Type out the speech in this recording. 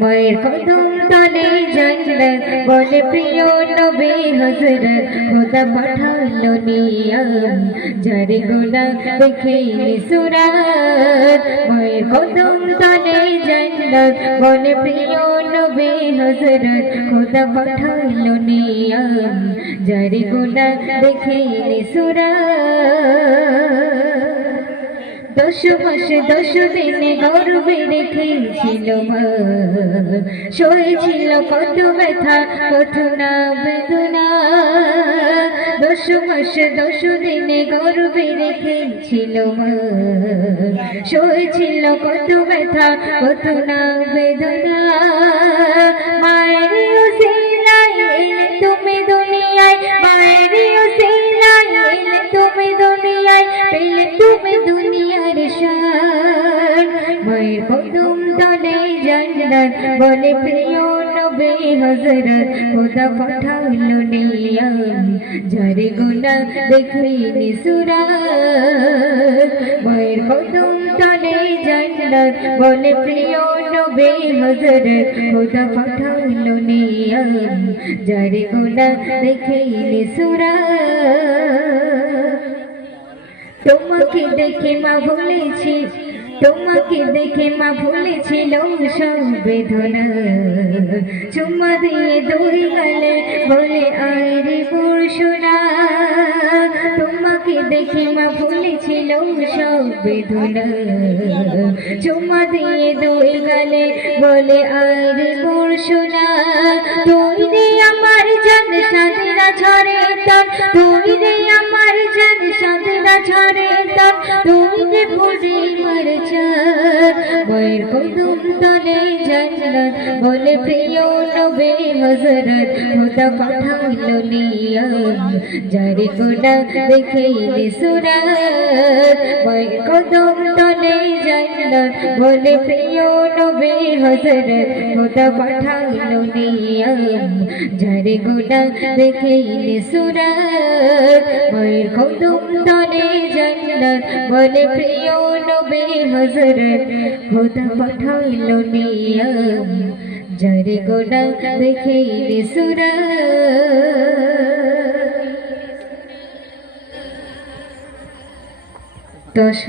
মায়ের কদম তলে জান্নাত বলে, প্রিয় নবী হযরত, খোদা পাঠালো নিয়ম যারে গোলা দেখে সুরাত। মায়ের কদম তলে জান্নাত বলে, প্রিয় নবী হযরত, খোদা পাঠালো নিয়ম যারে গোলা দেখে সুরাত। দশ মাসে দশ দিনে গর্বে রেখেছিল সয়েছিল কত ব্যথা, কত না বেদনা। দশ মাসে দশ দিনে গর্বে রেখেছিল সয়েছিল কত ব্যথা, কত না বেদনা। মায়ের কদম তলে জান্নাত। বলে প্রিয় নবী হযরত, খোদা পাঠালো নিয়ম। যারে গোনা দেখিনি সুরাত। মায়ের কদম তলে জান্নাত। বলে প্রিয় নবী হযরত, খোদা পাঠালো নিয়ম। যারে গোনা দেখিনি সুরাত। তোমাকে দেখে মা ভুলেছি তোমাকে দেখে মা ভুলেছিল সব বেদনা। চুম্মা দিয়ে দুই গালে বলে, আরে পড়শোনা তোমাকে দেখে মা ভুলেছিল চুম্মা দিয়ে বলে তুই রে আমার তার, তুই রে আমার তার তুই রে ফুলে মার চাঁদ মায়ের কদম তলে জান্নাত বলে প্রিয় নবী হযরত খোদা পাঠালো নিয়ম। যারে গোনা দেখে সুরাত মায়ের কদম তলে জান্নাত বলে প্রিয় নবী হযরত খোদা পাঠালো নিয়ম। যারে গোনা দেখে সুরাত মায়ের কদম বলে প্রিয় নবী হজরত খোদা পাঠালো নিয়া যারে গোনা দেখে সুরাত দশ।